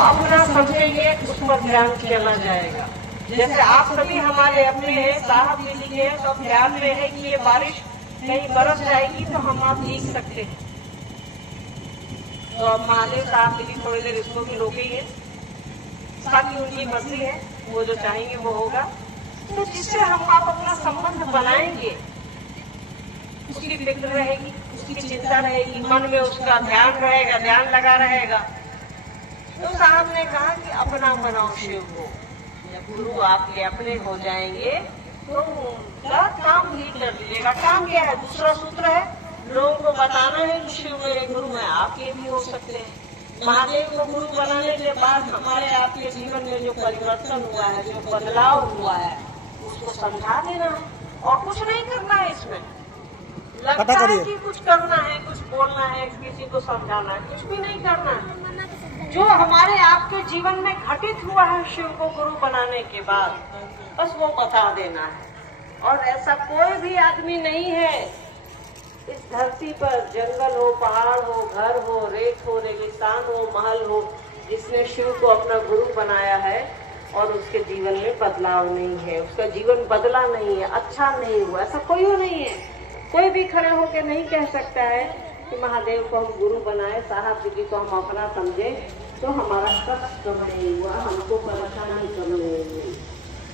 अपना समझेंगे उस पर ध्यान चला जाएगा। जैसे आप सभी हमारे अपने हैं, साहब भी लिखे हैं, तो ध्यान में है कि ये बारिश कहीं बरस जाएगी तो हम आप भीग सकते हैं। तो अब महादेव साहब भी थोड़ी देर इसको भी रोकेंगे, ताकि उनकी मर्जी है, वो जो चाहेंगे वो होगा। तो जिससे हम आप अपना संबंध बनाएंगे, उसकी फिक्र रहेगी, उसकी चिंता रहेगी, मन में उसका ध्यान रहेगा, ध्यान लगा रहेगा। तो साहब ने कहा कि अपना बनाओ शिव को। जब गुरु आपके अपने हो जाएंगे तो उनका काम भी कर लीजिएगा। काम क्या है? दूसरा सूत्र है, लोगों को बताना है कि शिव मेरे गुरु हैं, आपके भी हो सकते हैं। महादेव को गुरु बनाने के बाद हमारे आपके जीवन में जो परिवर्तन हुआ है, जो बदलाव हुआ है, उसको समझा देना है और कुछ नहीं करना है। इसमें लगता है कि कुछ करना है, कुछ बोलना है, किसी को समझाना है, कुछ भी नहीं करना है। जो हमारे आपके जीवन में घटित हुआ है शिव को गुरु बनाने के बाद, बस वो बता देना है। और ऐसा कोई भी आदमी नहीं है इस धरती पर, जंगल हो, पहाड़ हो, घर हो, रेत हो, रेगिस्तान हो, महल हो, जिसने शिव को अपना गुरु बनाया है और उसके जीवन में बदलाव नहीं है, उसका जीवन बदला नहीं है, अच्छा नहीं हुआ। ऐसा कोई नहीं है। कोई भी खड़े होकर नहीं कह सकता है कि महादेव को हम गुरु बनाए, साहब जी को हम अपना समझे तो हमारा कष्ट कम नहीं हुआ, हमको परेशानी कम नहीं हुई।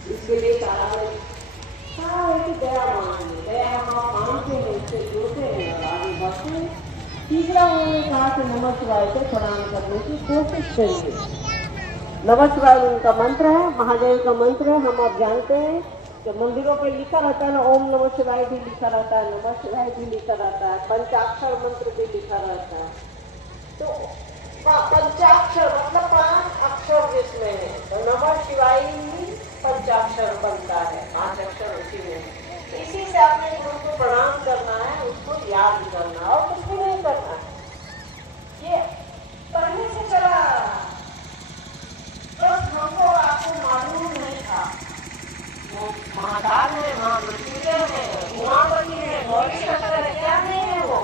इसके लिए साहब की दया मांगे, दया मांगते हैं, उससे जुड़ते हैं, आगे बढ़ते हैं। तीसरा उन्होंने कहा कि नमः शिवाय को प्रणाम करने की कोशिश करिए। नमः शिवाय उनका मंत्र है, महादेव का मंत्र है। हम आप जानते हैं कि मंदिरों पर लिखा रहता है ना, ओम नमः शिवाय भी लिखा रहता है, नमः शिवाय भी लिखा रहता है, पंचाक्षर मंत्र भी लिखा रहता है। तो पंचाक्षर मतलब 5 अक्षर जिसमें है, तो नमः शिवाय ही पंचाक्षर बनता है, 5 अक्षर उसी में है। इसी से आपने गुरु को प्रणाम करना है, उसको याद करना और कुछ भी नहीं करना है। ये पहले से चला, बस हमको आपको मालूम नहीं था। वो महाकाल है, महामृत्युंजय है, उमापति है, गौरी शंकर है, क्या नहीं है वो?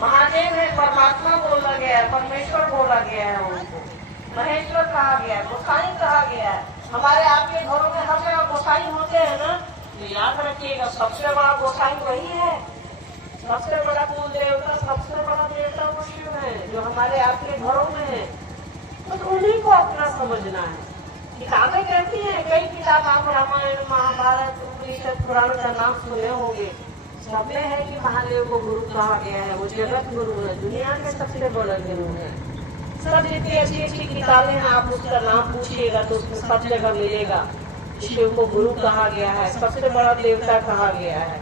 महादेव है, परमात्मा बोला गया है, परमेश्वर बोला गया है, उनको महेश्वर कहा गया है, गोसाई कहा गया है। हमारे आपके घरों में हर जगह गोसाई होते हैं ना, तो याद रखिएगा सबसे बड़ा गोसाई वही है। सबसे बड़ा कुल देवता, सबसे बड़ा देवता वो शिव है, जो हमारे आपके घरों में है। तो उन्हीं को अपना समझना है। किताबें कहती हैं, कई किताब आप रामायण, महाभारत, उपनिषद, पुराण का नाम सुने होंगे, सब में है कि महादेव को गुरु कहा गया है, वो जगत गुरु है, दुनिया के सबसे बड़ा गुरु है। सब जितनी अच्छी अच्छी किताबें हैं, आप उसका नाम पूछिएगा तो उसमें सब जगह मिलेगा। शिव को गुरु कहा गया है, सबसे बड़ा देवता कहा गया है।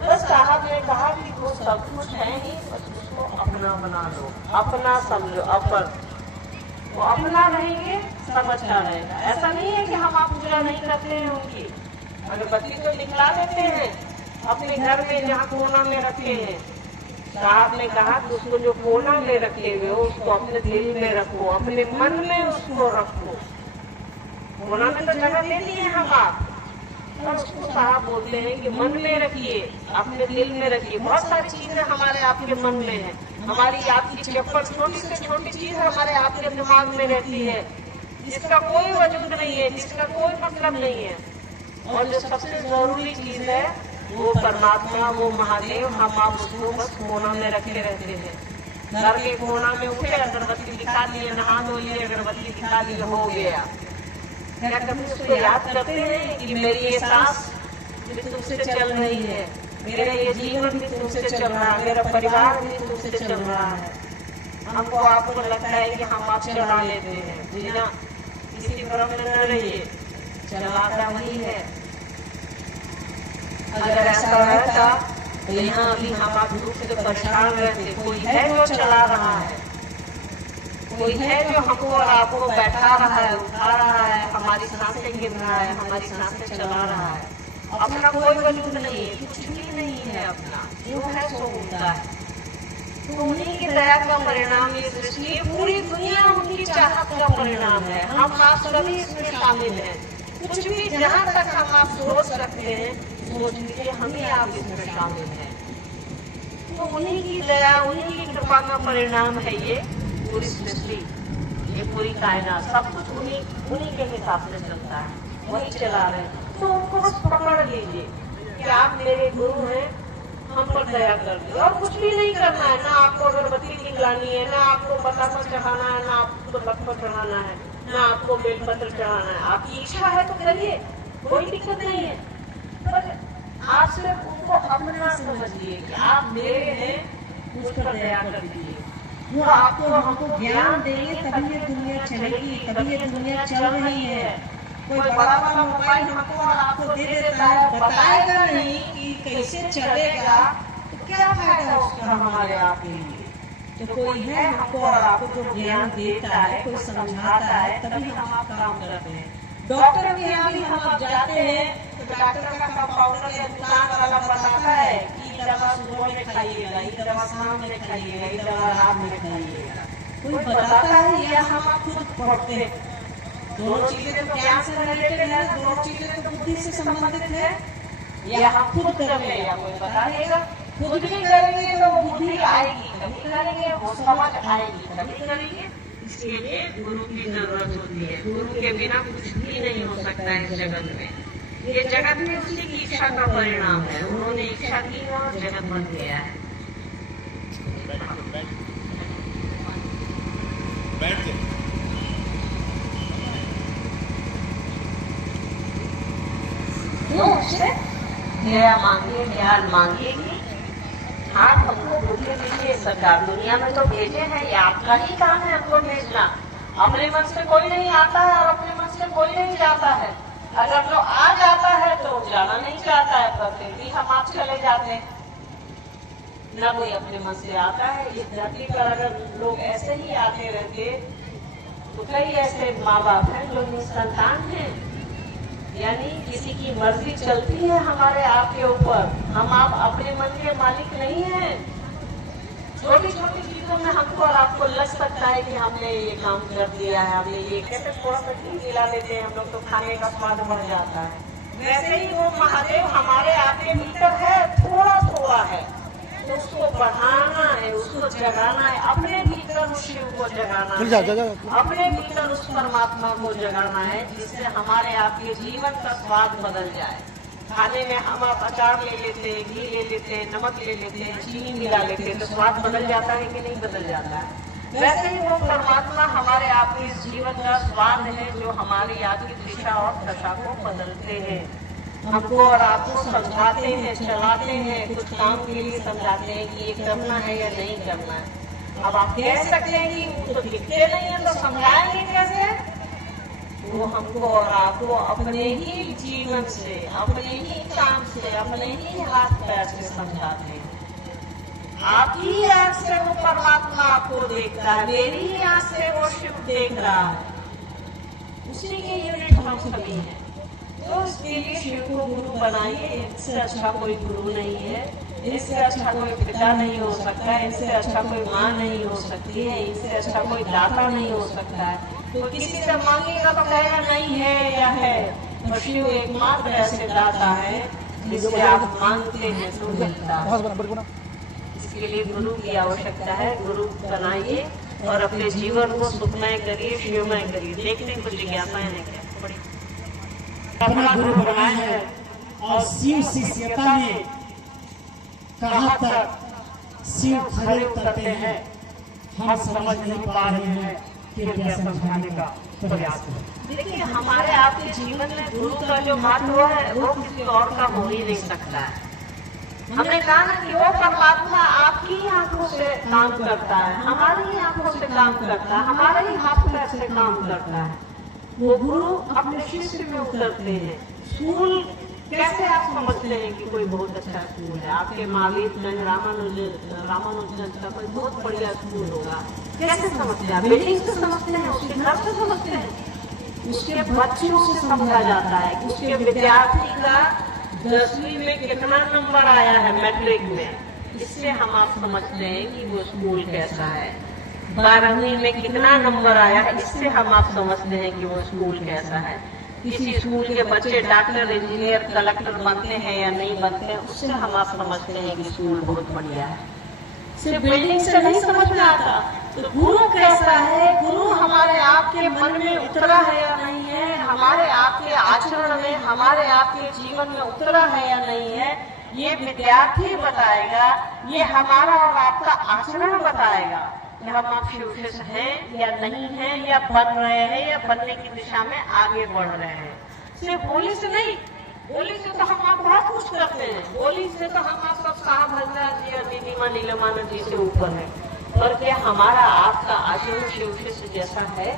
बस साहब ने कहा कि वो सब कुछ है ही, बस उसको अपना बना लो, अपना समझो, अपन वो अपना रहेंगे, सब अच्छा रहेगा। ऐसा नहीं है कि हम आप पूजा नहीं करते हैं उनकी, अगरबत्ती तो दिखला देते हैं अपने घर में जहाँ कोना में रखे हैं। साहब ने कहा कि उसको जो कोना में रखे हुए हो उसको अपने दिल में रखो, अपने मन में उसको रखो। कोना में तो जगह ले लिए हम आप, पर उसको साहब बोलते हैं कि मन में रखिए, अपने दिल में रखिए। बहुत सारी चीजें हमारे आपके मन में है, हमारी आपकी चप्पल, छोटी से छोटी चीज हमारे आपके दिमाग में रहती है, जिसका कोई वजूद नहीं है, जिसका कोई मतलब नहीं है। और जो सबसे जरूरी चीज है वो परमात्मा, वो महादेव, हम आप उसको बस कोना में रखे रहते हैं। घर के कोना में उठे, अगरबत्ती दिखा लिए, नहा धो लिए, अगरबत्ती दिखा लिए, हो गया। क्या कभी उसको याद करते हैं कि मेरी ये सांस भी तुमसे चल रही है, मेरा ये जीवन भी तुमसे चल रहा है, मेरा परिवार भी तुमसे चल रहा है। हमको आपको लगता है कि हम आप चला लेते हैं, जी ना, किसी भ्रम में न रहिए, चलाता वही है। अगर ऐसा रहता तो यहाँ अभी हम आप दुख से परेशान रहते। कोई है जो चला रहा है, कोई है जो हमको और आपको बैठा रहा है, उठा रहा है, हमारी सांसें गिर रहा है, हमारी सांसें चला रहा है। अपना कोई वजूद नहीं है, कुछ भी नहीं है अपना, जो है सो होता है। तो उन्हीं की दया का परिणाम ये सृष्टि, पूरी दुनिया उनकी चाहत का परिणाम है। हम आप सभी इसमें शामिल हैं। कुछ भी जहाँ तक हम आप सोच सकते हैं, सोच लीजिए हम ही आप इसमें शामिल हैं। तो उन्हीं की दया, उन्हीं की कृपा का परिणाम है ये पूरी सृष्टि। ये पूरी कायनात सब कुछ उन्हीं के हिसाब से चलता है, वही चला रहे हैं। तो उनको बस पकड़ लीजिए कि आप मेरे गुरु हैं, हम पर दया कर दो। और कुछ भी नहीं करना है, ना आपको अगरबत्ती निकलानी है, ना आपको बतासा चढ़ाना है, ना आपको लखपत चढ़ाना है, ना आपको बेलपत्र चढ़ाना है। आपकी इच्छा है तो करिए, कोई दिक्कत नहीं है। पर आप सिर्फ उनको अपना समझिए कि आप मेरे हैं, मुझ पर दया कर दीजिए। वो आपको हमको ज्ञान देंगे तभी ये दुनिया चलेगी, तभी ये दुनिया चल रही है। कोई बड़ा बड़ा मोबाइल हमको और आपको दे देता है, बताएगा नहीं कि कैसे चलेगा, तो क्या फायदा उसका हमारे आपके लिए। तो कोई है हमको और आपको जो ज्ञान देता है, कोई समझाता है, तभी हम आप काम करते हैं। डॉक्टर के यहाँ भी हम आप जाते हैं तो डॉक्टर का कंपाउंडर या दुकान वाला बताता है कि दवा सुबह में खाइएगा, ये दवा शाम में खाइएगा, ये दवा रात में खाइएगा। कोई बताता है या हम आप खुद पढ़ते हैं। दोनों चीजें तो ज्ञान से रिलेटेड है, दोनों चीजें तो बुद्धि से संबंधित है। या हम खुद करेंगे या कोई बताएगा। खुद भी करेंगे तो बुद्धि आएगी, कभी करेंगे वो समझ आएगी, कभी करेंगे। इसके लिए गुरु की जरूरत होती है। गुरु के बिना कुछ भी नहीं हो सकता है इस जगत में। ये जगत में उसी की इच्छा का परिणाम है। उन्होंने इच्छा की और जगत बन गया है। दया मांगिए, ज्ञान मांगिए कि हाँ हमको बुद्धि दीजिए सरकार। दुनिया में तो भेजे हैं, ये आपका ही काम है हमको भेजना। अपने मन से कोई नहीं आता है और अपने मन से कोई नहीं जाता है। अगर जो आ जाता है तो जाना नहीं चाहता है, पर फिर भी हम आप चले जाते हैं। न कोई अपने मन से आता है। इस धरती पर अगर लोग ऐसे ही आते रहते तो कई ऐसे माँ बाप हैं जो निसंतान हैं, यानी किसी की मर्जी चलती है हमारे आपके ऊपर। हम आप अपने मन के मालिक नहीं हैं। छोटी छोटी चीजों में हमको और आपको लग सकता है कि हमने ये काम कर दिया है, हमने ये कैसे थोड़ा सा घी मिला देते हैं हम लोग तो खाने का स्वाद बढ़ जाता है। वैसे ही वो महादेव हमारे आपके भीतर है, थोड़ा थोड़ा है, तो उसको बढ़ाना है, उसको जगाना है। अपने भीतर उस शिव को जगाना है, अपने भीतर उस परमात्मा को जगाना है, जिससे हमारे आपके जीवन का स्वाद बदल जाए। खाने में हम आप अचार ले लेते हैं, घी ले लेते हैं, नमक ले लेते हैं, चीनी मिला लेते हैं, तो स्वाद बदल जाता है कि नहीं बदल जाता है। वैसे ही वो परमात्मा हमारे आपके इस जीवन का स्वाद है, जो हमारी आपकी दिशा और दशा को बदलते हैं, हमको और आपको समझाते हैं, चलाते हैं, कुछ काम के लिए समझाते हैं कि ये करना है या नहीं करना है। अब आप कह सकते हैं कि तो दिखते नहीं है तो समझाएंगे कैसे? वो हमको और आपको अपने ही जीवन से, अपने ही काम से, अपने ही हाथ पैर से समझाते हैं। आपकी आंख से वो परमात्मा आपको देखता है, मेरी ही आंख से वो शिव देख रहा है। उसी के यूनिट हम सभी हैं। तो इसके लिए शिव को गुरु बनाइए। इससे अच्छा कोई गुरु नहीं है, इससे अच्छा कोई पिता नहीं हो सकता है, इससे अच्छा कोई माँ नहीं हो सकती है, इससे अच्छा कोई दाता नहीं हो सकता है। तो किसी से मांगेगा तो कहेगा नहीं है या है, तो शिव एकमात्र ऐसे दाता है जिससे आप मांगते हैं तो मिलता है। इसके लिए गुरु की आवश्यकता है। गुरु बनाइए और अपने जीवन को सुखमय करिए, शिवमय करिए। देखते हैं कुछ जिज्ञासाएं हैं क्या? अपना गुरु बनाया है और शिव शिष्यता में कहाँ तक शिव खड़े उतरते हैं हम समझ नहीं पा रहे हैं, कृपया समझाने का प्रयास करें। देखिए हमारे आपके जीवन में गुरु का जो महत्व है वो किसी और का हो ही नहीं सकता है। हमने कहा ना कि वो परमात्मा आपकी आंखों से काम करता है, हमारी ही आंखों से काम करता है, हमारे ही हाथ पैर से काम करता है। वो गुरु अपने शिष्य में उतरते हैं। स्कूल कैसे आप समझते हैं कि कोई बहुत अच्छा स्कूल है? आपके महावीरगंज रामानुजगंज का कोई बहुत बढ़िया स्कूल होगा, कैसे समझते हैं? बिल्डिंग से समझते हैं, उसके घर से समझते हैं, उसके बच्चों से समझा जाता है। उसके विद्यार्थी का 10वीं में कितना नंबर आया है मैट्रिक में, इससे हम आप समझते हैं कि वो स्कूल कैसा है। 12वीं में कितना नंबर आया है, इससे हम आप समझते हैं कि वो स्कूल कैसा है। किसी स्कूल के बच्चे डॉक्टर, इंजीनियर, कलेक्टर बनते हैं या नहीं बनते हैं, उससे हम आप समझते हैं कि स्कूल बहुत बढ़िया है। सिर्फ बिल्डिंग से नहीं समझ में आता, तो गुरु कैसा है, गुरु हमारे आपके मन में उतरा है या नहीं है, हमारे आपके आचरण में, हमारे आपके जीवन में उतरा है या नहीं है, ये विद्यार्थी बताएगा। ये हमारा और आपका आचरण बताएगा कि हम आप शिवशिष्य हैं या नहीं हैं, या बन रहे हैं या बनने की दिशा में आगे बढ़ रहे हैं। सिर्फ बोली से नहीं, बोली से तो हम आप बहुत कुछ करते हैं, बोली से तो हम आप सब साहब हजरत जी और दीदी माँ नीलमानंद जी से ऊपर है, और क्या हमारा आपका आचरण शिवशिष्य जैसा है?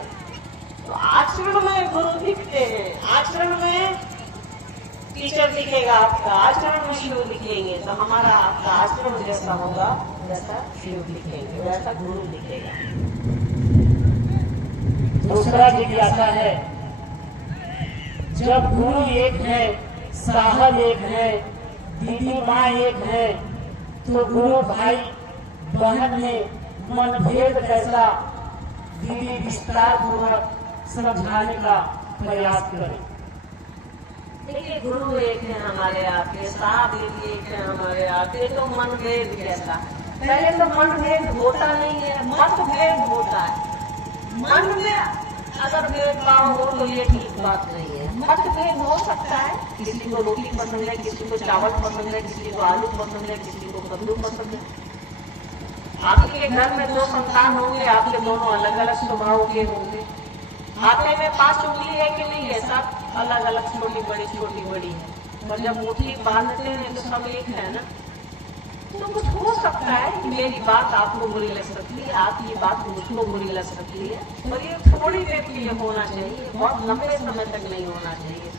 तो आचरण में गुरु दिखते हैं, आचरण में टीचर दिखेगा आपका, आचरण में शिव दिखेंगे। तो हमारा आपका आचरण जैसा होगा वैसा शिव दिखेंगे, वैसा गुरु दिखेगा। दूसरा जिज्ञासा है, जब गुरु एक है, साहब एक है, दीदी माँ एक है, तो गुरु भाई बहन में मनभेद कैसा? दीदी विस्तार पूर्वक समझाने का प्रयास करें। देखिए, गुरु एक है हमारे आपके, साहब एक है हमारे आपके, तो मनभेद कैसा? पहले तो मनभेद होता नहीं है, मतभेद होता है। मन में अगर भेदभाव हो तो ये ठीक बात नहीं है। मतभेद हो सकता है, किसी को रोटी पसंद है, किसी को चावल पसंद है, किसी को आलू पसंद है, किसी को कद्दू पसंद है। आपके घर में 2 संतान होंगे, आपके दोनों अलग अलग स्वभाव के होंगे। हाथे में 5 उंगली है कि नहीं है, सब अलग अलग छोटी बड़ी है, और जब मुट्ठी बांधते हैं तो सब एक है ना। तो कुछ हो सकता है कि मेरी बात आपको बुरी लग सकती है, आपकी बात मुझको बुरी लग सकती है, और ये थोड़ी देर के लिए होना चाहिए, बहुत लंबे समय तक नहीं होना चाहिए।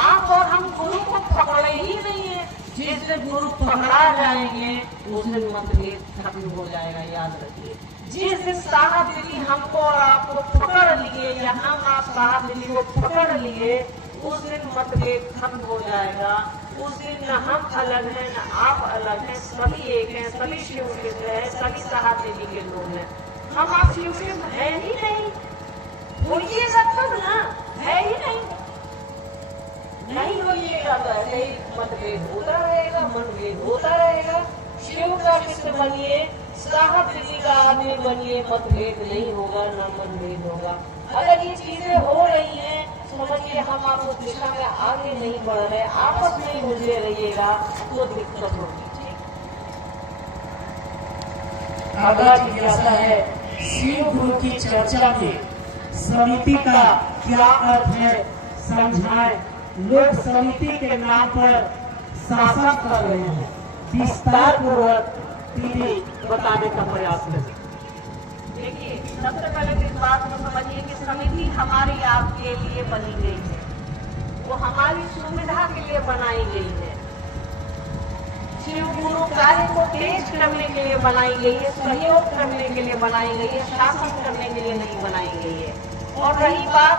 आप और हम गुरु को पकड़े ही नहीं है। जिस दिन गुरु पकड़ा जाएंगे उस दिन मतभेद खत्म हो जाएगा, याद रखिए। जिस दिन साहब दीदी हमको और आपको पकड़ लिए, या हम आप साहब दीदी को पकड़ लिए, उस दिन मतभेद खत्म हो जाएगा। उस दिन न हम अलग हैं न आप अलग हैं, सभी एक हैं, सभी शिवशिष्य हैं, सभी साहब दीदी के लोग हैं। हम आप शिवशिष्य है ही नहीं, बोलिएगा तब ना, है ही नहीं बोलिएगा तो ऐसे ही मतभेद होता रहेगा, मनभेद होता रहेगा। शिव का शिष्य बनिए, साहब दीदी का आदमी बनिए, मतभेद नहीं होगा, न मनभेद होगा। अगर ये चीजें हो रही हैं, समझिए हम आप उस दिशा में आगे नहीं बढ़ रहे, आपस में ही मुझे रहिएगा तो दिक्कत होगी। अगला जिज्ञासा है, शिव गुरु की चर्चा में समिति का क्या अर्थ है, समझाएं। लोग समिति के नाम पर शासन कर रहे हैं, विस्तार पूर्वक दीदी बताने का प्रयास करें। देखिए, सबसे पहले इस बात को समझिए कि समिति हमारी आपके लिए बनी गई है, वो हमारी सुविधा के लिए बनाई गई है। शिव गुरु कार्य को तेज करने के लिए बनाई गई है, सहयोग करने के लिए बनाई गई है, शासन करने के लिए नहीं बनाई गई है। और रही बात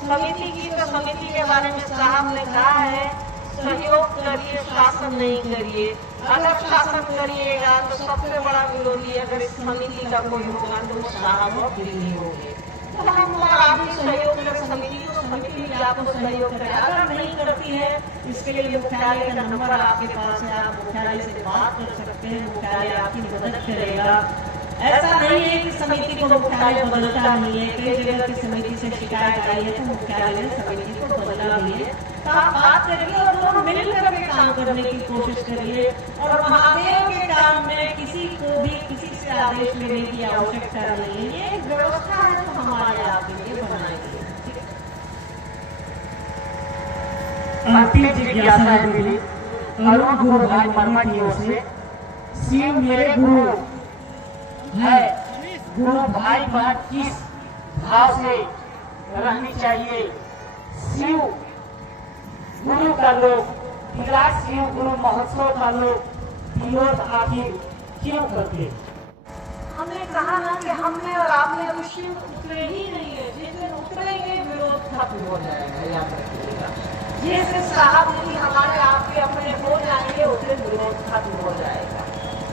समिति की, तो समिति के बारे में साहब ने कहा है, सहयोग करिए, शासन नहीं करिए। अगर शासन करिएगा तो सबसे बड़ा विरोधी अगर इस समिति का कोई होगा तो वो साहब और दीदी होंगे। तो हम और आप ही सहयोग करें समिति को, तो समिति भी आपको सहयोग करे। अगर नहीं करती है, इसके लिए मुख्यालय का नंबर आपके पास है, आप मुख्यालय से बात कर सकते हैं, मुख्यालय आपकी मदद करेगा। ऐसा नहीं है कि समिति को मुख्यालय बदलता नहीं है, कई जगह की समिति से शिकायत आई है तो मुख्यालय ने समिति को बदला भी है। तो आप बात करिए और दोनों मिलकर के काम करने की कोशिश करिए, और महादेव के काम में किसी को भी किसी से आदेश लेने की आवश्यकता नहीं है। ये व्यवस्था है तो हमारे आपके लिए बनाई गई है। अंतिम जिज्ञासा है मेरी अरुण गुरु भाई वर्मा की ओर से, शिव मेरे गुरु है, गुरु भाई बहन किस भाव से रहनी चाहिए? शिव गुरु का लोग विराट शिव गुरु महोत्सव का लोग विरोध आखिर क्यों करते? हमने कहा ना कि हमने और आपने अभी शिव उतरे ही नहीं है, जिस दिन उतरेंगे विरोध खत्म हो जाएगा, याद रखिएगा। जिस दिन साहब दीदी हमारे आपके अपने हो जाएंगे उस दिन विरोध खत्म हो जाएगा।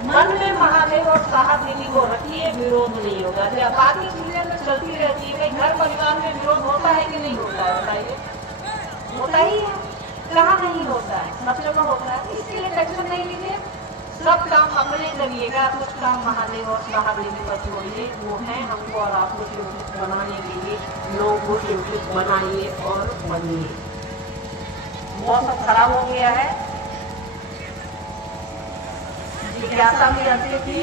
मन में महादेव और साहब दीदी को रखिए, विरोध नहीं होगा। जब बाकी चीजें तो चलती रहती है, घर परिवार में विरोध होता है कि नहीं होता है, बताइए? होता ही है, कहाँ नहीं होता है, सब जगह होता है। इसके लिए टेंशन नहीं लीजिए, सब काम अपने करिएगा, कुछ काम महादेव और साहब जी पर छोड़िए, वो है हमको और आपको शिवशिष्ट बनाने के लिए। लोगों को शिवशिष्ट बनाइए और बनिए। मौसम खराब हो गया है, जिज्ञासा भी रहती थी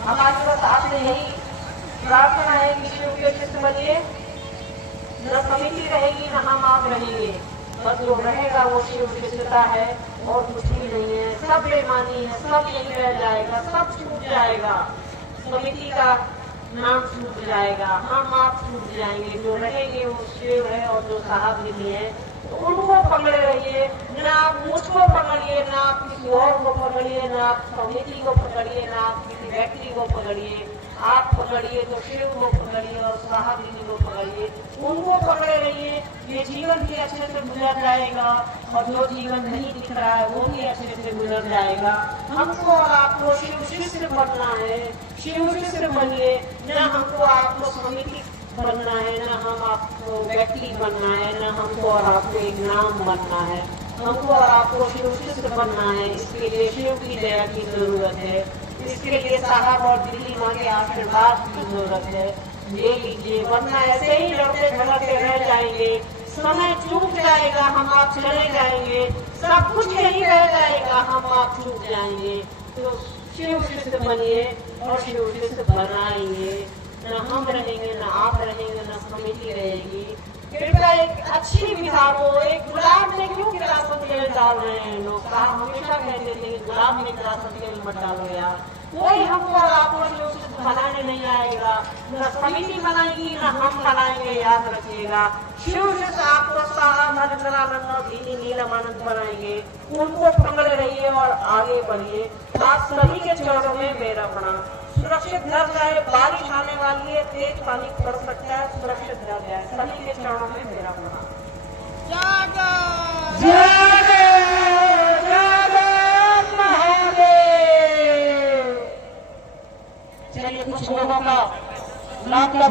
हमारे पास। आपसे यही प्रार्थना है कि शिव के शिष्य बनिए। न समिति रहेगी न हम आप रहेंगे, बस जो रहेगा वो शिव शिष्यता है और कुछ भी नहीं है। सब बेईमानी है, सब यही रह जाएगा, सब छूट जाएगा। समिति का नाम छूट जाएगा, हम आप छूट जाएंगे। जो रहेंगे वो शिव है और जो साहब जी है उनको पकड़े रहिए। न आप मुझको पकड़िए, न आप किसी और को पकड़िए, न आप समिति को पकड़िए, न आप किसी व्यक्ति को पकड़िए। आप पकड़िए तो शिव को पकड़िए और साहब जी को पकड़िए, उनको पकड़े रहिए। ये जीवन भी अच्छे से गुजर जाएगा और जो जीवन नहीं दिख रहा है वो भी अच्छे से गुजर जाएगा। हमको और आपको शिव शिष्य बनना है, शिव शिष्य बनिए। न हमको आपको समिति बनना है, न हम आपको व्यक्ति बनना है, न हमको और आपको एक नाम बनना है। हमको और आपको शिव शिष्य बनना है। इसके लिए शिव की दया की जरूरत है, इसके लिए साहब और दिल्ली माँ के आशीर्वाद की जरूरत है। ले लीजिए, वरना ऐसे ही लड़ते झगड़ते रह जाएंगे। समय चूक जाएगा, हम आप चले जाएंगे, सब कुछ यही रह जाएगा, हम आप छूट जाएंगे। तो शिव शिष्य बनिए और शिव शिष्य बनाइए। न हम रहेंगे, न आप रहेंगे, न समिति रहेगी। कृपया एक अच्छी विधा को, एक गुलाब में क्यों गिलासत तेल डाल रहे हैं लोग? साहब हमेशा कहते थे गुलाब में गिलासत तेल मत डालो यार। कोई हमको और आपको शिव बनाने नहीं आएगा, न समिति बनाएगी न हम बनाएंगे। याद रखिएगा, शिव शिष्य आपको साहब हरिंद्रानंद और दीदी नीलमानंद बनाएंगे। उनको पकड़े रहिए और आगे बढ़िए। आप सभी के चरणों में मेरा प्रणाम। सुरक्षित घर जाए, बारिश आने वाली है, तेज पानी पड़ सकता है, सुरक्षित घर जाए। सभी के चरणों में मेरा प्रणाम। जागो जागो महादेव। चलिए कुछ लोगों का नाम का